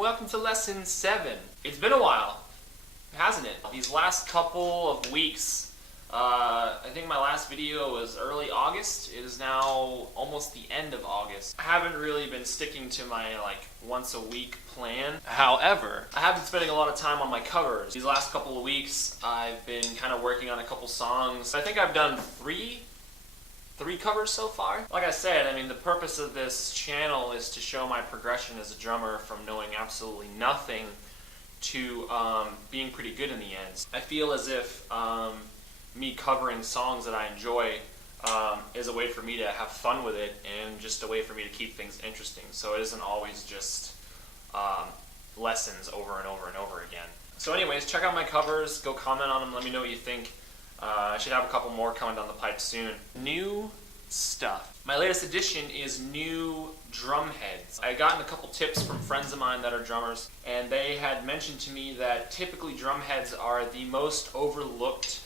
Welcome to lesson 7. It's been a while, hasn't it? These last couple of weeks, I think my last video was early August. It is now almost the end of August. I haven't really been sticking to my once a week plan. However, I have been spending a lot of time on my covers. These last couple of weeks, I've been kind of working on a couple songs. I think I've done three covers so far. Like I said, I mean, the purpose of this channel is to show my progression as a drummer from knowing absolutely nothing to being pretty good in the end. I feel as if me covering songs that I enjoy is a way for me to have fun with it and just a way for me to keep things interesting. So it isn't always just lessons over and over and over again. So anyways, check out my covers, go comment on them, let me know what you think. I should have a couple more coming down the pipe soon. New stuff. My latest addition is new drum heads. I had gotten a couple tips from friends of mine that are drummers, and they had mentioned to me that typically drum heads are the most overlooked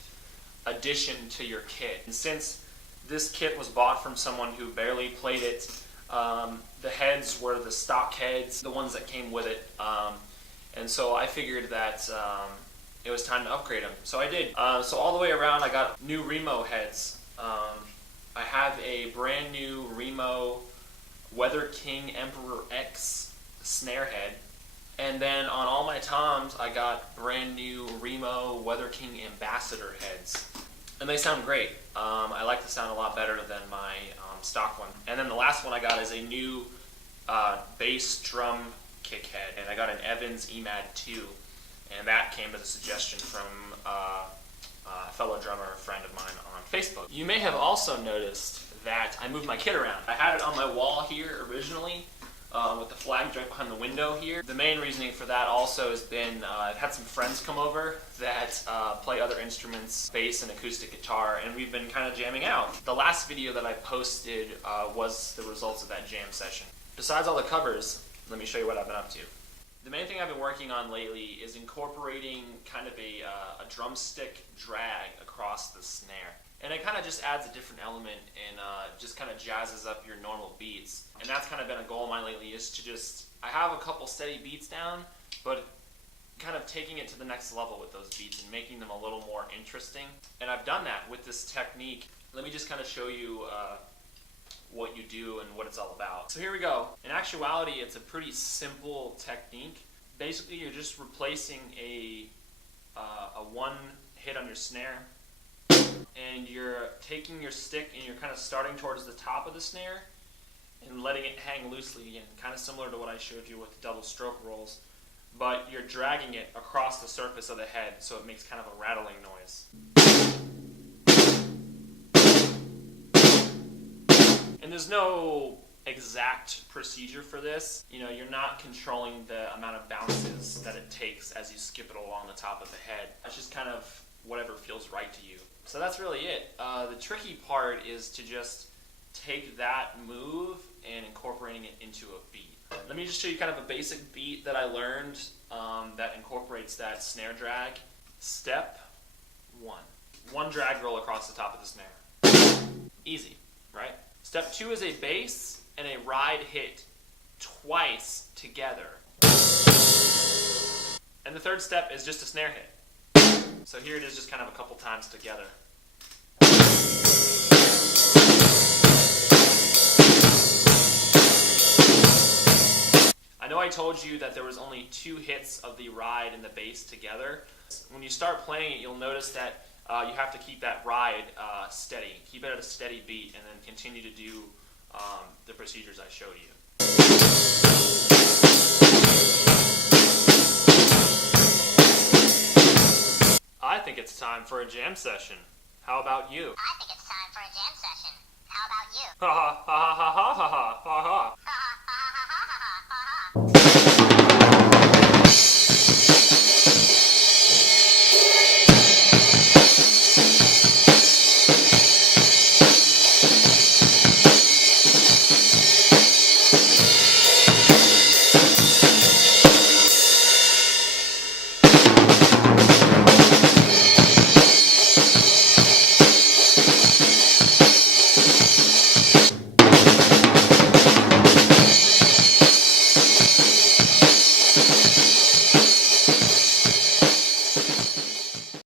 addition to your kit. And since this kit was bought from someone who barely played it, the heads were the stock heads, the ones that came with it, and so I figured that it was time to upgrade them. So I did. So all the way around I got new Remo heads. I have a brand new Remo Weather King Emperor X snare head. And then on all my toms I got brand new Remo Weather King Ambassador heads. And they sound great. I like the sound a lot better than my stock one. And then the last one I got is a new bass drum kick head. And I got an Evans EMAD 2. And that came as a suggestion from a fellow drummer, a friend of mine on Facebook. You may have also noticed that I moved my kit around. I had it on my wall here originally with the flag right behind the window here. The main reasoning for that also has been I've had some friends come over that play other instruments, bass and acoustic guitar, and we've been kind of jamming out. The last video that I posted was the results of that jam session. Besides all the covers, let me show you what I've been up to. The main thing I've been working on lately is incorporating kind of a drumstick drag across the snare. And it kind of just adds a different element and just kind of jazzes up your normal beats. And that's kind of been a goal of mine lately, is to just, I have a couple steady beats down, but kind of taking it to the next level with those beats and making them a little more interesting. And I've done that with this technique. Let me just kind of show you what you do and what it's all about. So here we go. In actuality, it's a pretty simple technique. Basically, you're just replacing a one hit on your snare, and you're taking your stick and you're kind of starting towards the top of the snare and letting it hang loosely again, kind of similar to what I showed you with the double stroke rolls, but you're dragging it across the surface of the head so it makes kind of a rattling noise. And there's no exact procedure for this. You know, you're not controlling the amount of bounces that it takes as you skip it along the top of the head. It's just kind of whatever feels right to you. So that's really it. The tricky part is to just take that move and incorporating it into a beat. Let me just show you kind of a basic beat that I learned that incorporates that snare drag. Step 1. One drag roll across the top of the snare. Easy, right? Step 2 is a bass and a ride hit twice together. And the third step is just a snare hit. So here it is just kind of a couple times together. I know I told you that there was only 2 hits of the ride and the bass together. When you start playing it, you'll notice that you have to keep that ride steady. Keep it at a steady beat and then continue to do the procedures I showed you. I think it's time for a jam session. How about you? I think it's time for a jam session. How about you? Ha ha ha ha ha ha ha ha ha.